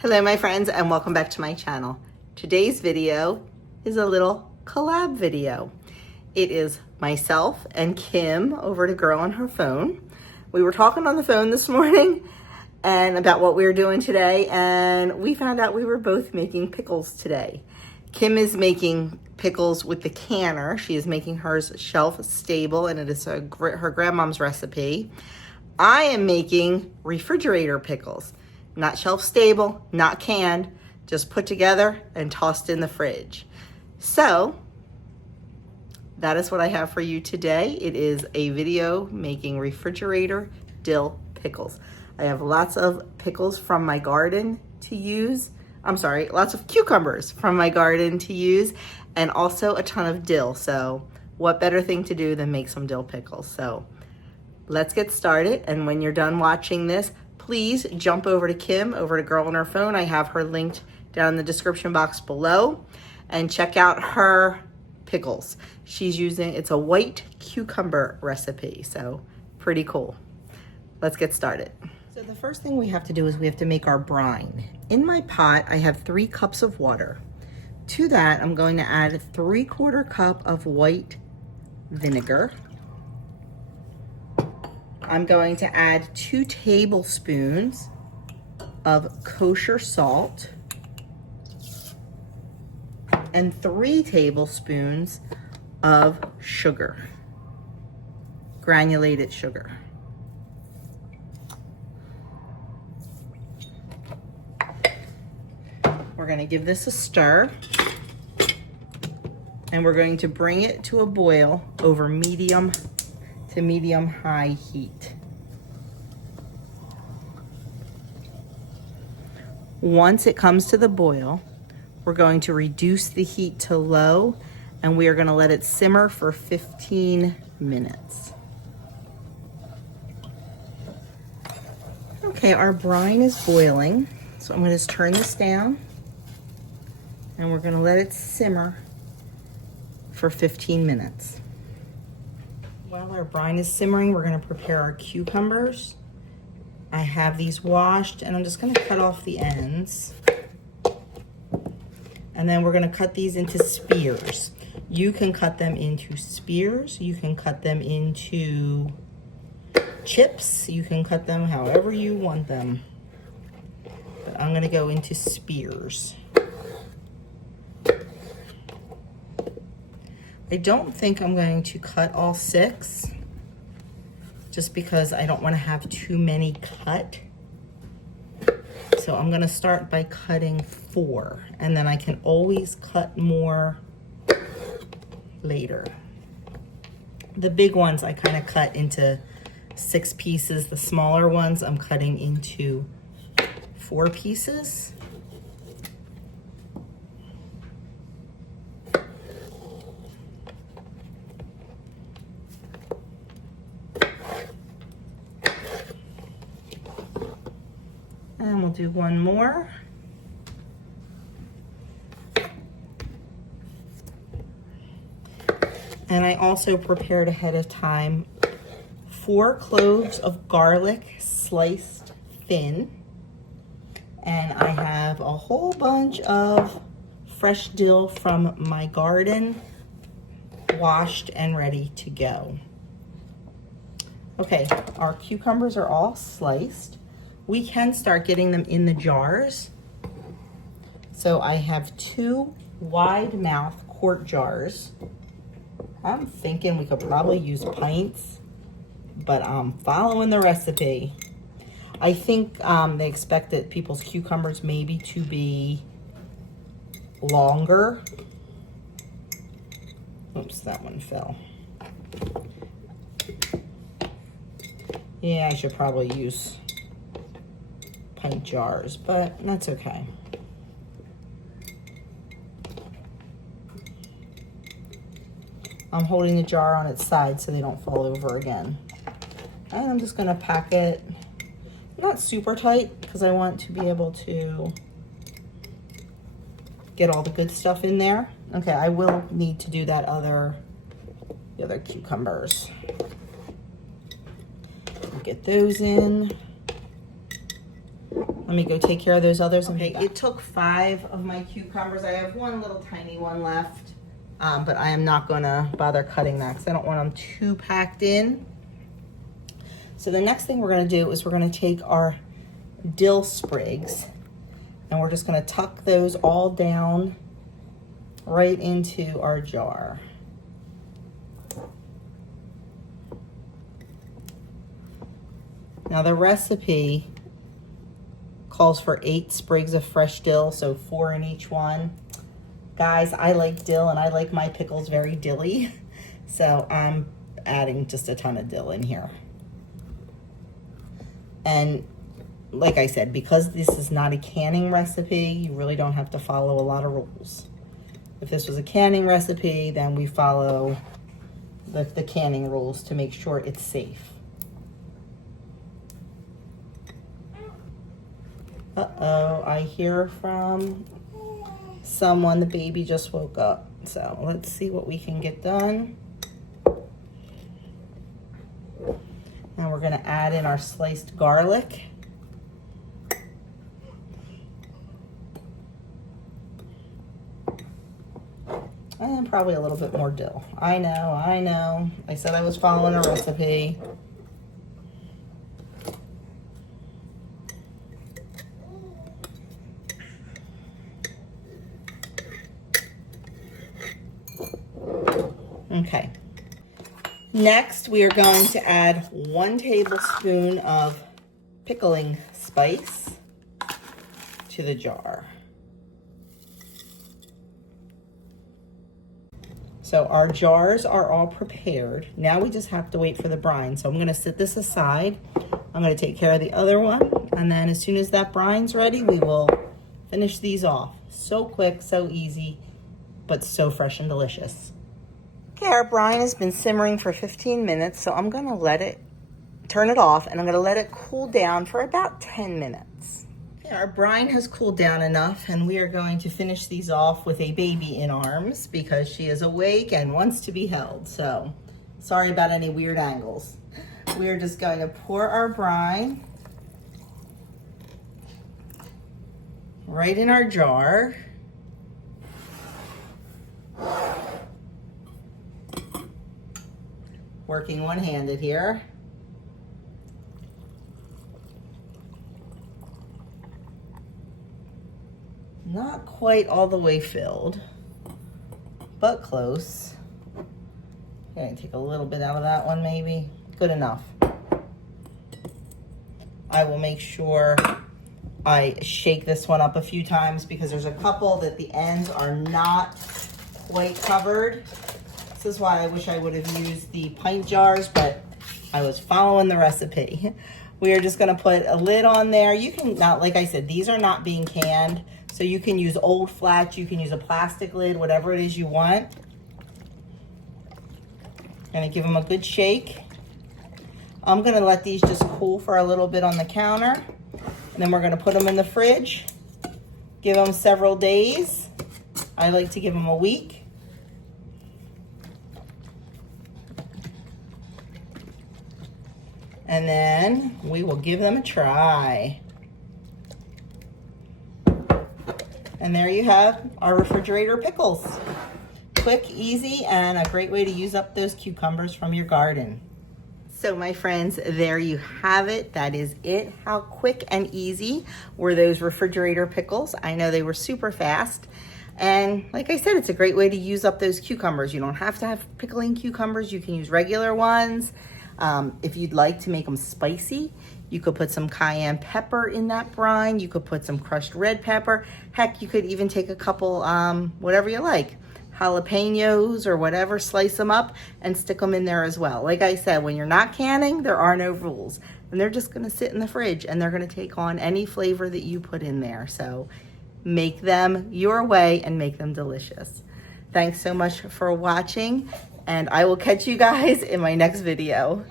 Hello my friends and welcome back to my channel. Today's video is a little collab video. It is myself and Kim over to Girl on Her Phone. We were talking on the phone this morning and about what we were doing today, and we found out we were both making pickles today. Kim is making pickles with the canner. She is making hers shelf stable and it is her grandmom's recipe. I am making refrigerator pickles. Not shelf stable, not canned, just put together and tossed in the fridge. So that is what I have for you today. It is a video making refrigerator dill pickles. I have lots of pickles from my garden to use. Lots of cucumbers from my garden to use, and also a ton of dill. So what better thing to do than make some dill pickles? So let's get started. And when you're done watching this, please jump over to Kim, over to Girl on Her Phone. I have her linked down in the description box below, and check out her pickles. She's using, it's a white cucumber recipe, so pretty cool. Let's get started. So the first thing we have to do is we have to make our brine. In my pot, I have 3 cups of water. To that, I'm going to add a 3/4 cup of white vinegar. I'm going to add 2 tablespoons of kosher salt and 3 tablespoons of sugar, granulated sugar. We're going to give this a stir, and we're going to bring it to a boil over medium to medium-high heat. Once it comes to the boil, we're going to reduce the heat to low, and we are going to let it simmer for 15 minutes. Okay, our brine is boiling, so I'm going to turn this down, and we're going to let it simmer for 15 minutes. While our brine is simmering, we're going to prepare our cucumbers. I have these washed, and I'm just going to cut off the ends. And then we're going to cut these into spears. You can cut them into spears. You can cut them into chips. You can cut them however you want them. But I'm going to go into spears. I don't think I'm going to cut all 6, just because I don't want to have too many cut. So I'm going to start by cutting 4, and then I can always cut more later. The big ones I kind of cut into 6 pieces. The smaller ones I'm cutting into 4 pieces. And we'll do one more. And I also prepared ahead of time 4 cloves of garlic sliced thin. And I have a whole bunch of fresh dill from my garden, washed and ready to go. Okay, our cucumbers are all sliced. We can start getting them in the jars. So I have 2 wide mouth quart jars. I'm thinking we could probably use pints, but I'm following the recipe. I think they expected people's cucumbers maybe to be longer. Oops, that one fell. Yeah, I should probably use pint jars, but that's okay. I'm holding the jar on its side so they don't fall over again. And I'm just gonna pack it, not super tight, because I want to be able to get all the good stuff in there. Okay, I will need to do the other cucumbers. Get those in. Let me go take care of those others. Okay, it took 5 of my cucumbers. I have one little tiny one left, but I am not gonna bother cutting that because I don't want them too packed in. So the next thing we're gonna do is we're gonna take our dill sprigs and we're just gonna tuck those all down right into our jar. Now the recipe calls for 8 sprigs of fresh dill, so 4 in each one. Guys, I like dill and I like my pickles very dilly, so I'm adding just a ton of dill in here. And like I said, because this is not a canning recipe, you really don't have to follow a lot of rules. If this was a canning recipe, then we follow the canning rules to make sure it's safe. Uh-oh, I hear from someone. The baby just woke up. So let's see what we can get done. Now we're gonna add in our sliced garlic. And probably a little bit more dill. I know. I said I was following a recipe. Okay. Next, we are going to add 1 tablespoon of pickling spice to the jar. So our jars are all prepared. Now we just have to wait for the brine. So I'm gonna set this aside. I'm gonna take care of the other one. And then as soon as that brine's ready, we will finish these off. So quick, so easy, but so fresh and delicious. Okay, our brine has been simmering for 15 minutes, so I'm gonna turn it off, and I'm gonna let it cool down for about 10 minutes. Okay, our brine has cooled down enough, and we are going to finish these off with a baby in arms because she is awake and wants to be held. So, sorry about any weird angles. We are just going to pour our brine right in our jar. Working one-handed here. Not quite all the way filled, but close. Okay, take a little bit out of that one maybe. Good enough. I will make sure I shake this one up a few times because there's a couple that the ends are not quite covered. This is why I wish I would have used the pint jars, but I was following the recipe. We are just gonna put a lid on there. You can, not like I said, these are not being canned, so you can use old flats, you can use a plastic lid, whatever it is you want. Gonna give them a good shake. I'm gonna let these just cool for a little bit on the counter, and then we're gonna put them in the fridge. Give them several days. I like to give them a week. And then we will give them a try. And there you have our refrigerator pickles. Quick, easy, and a great way to use up those cucumbers from your garden. So my friends, there you have it. That is it. How quick and easy were those refrigerator pickles? I know they were super fast. And like I said, it's a great way to use up those cucumbers. You don't have to have pickling cucumbers. You can use regular ones. If you'd like to make them spicy, you could put some cayenne pepper in that brine. You could put some crushed red pepper. Heck, you could even take a couple, whatever you like, jalapenos or whatever, slice them up and stick them in there as well. Like I said, when you're not canning, there are no rules. And they're just gonna sit in the fridge and they're gonna take on any flavor that you put in there. So make them your way and make them delicious. Thanks so much for watching, and I will catch you guys in my next video.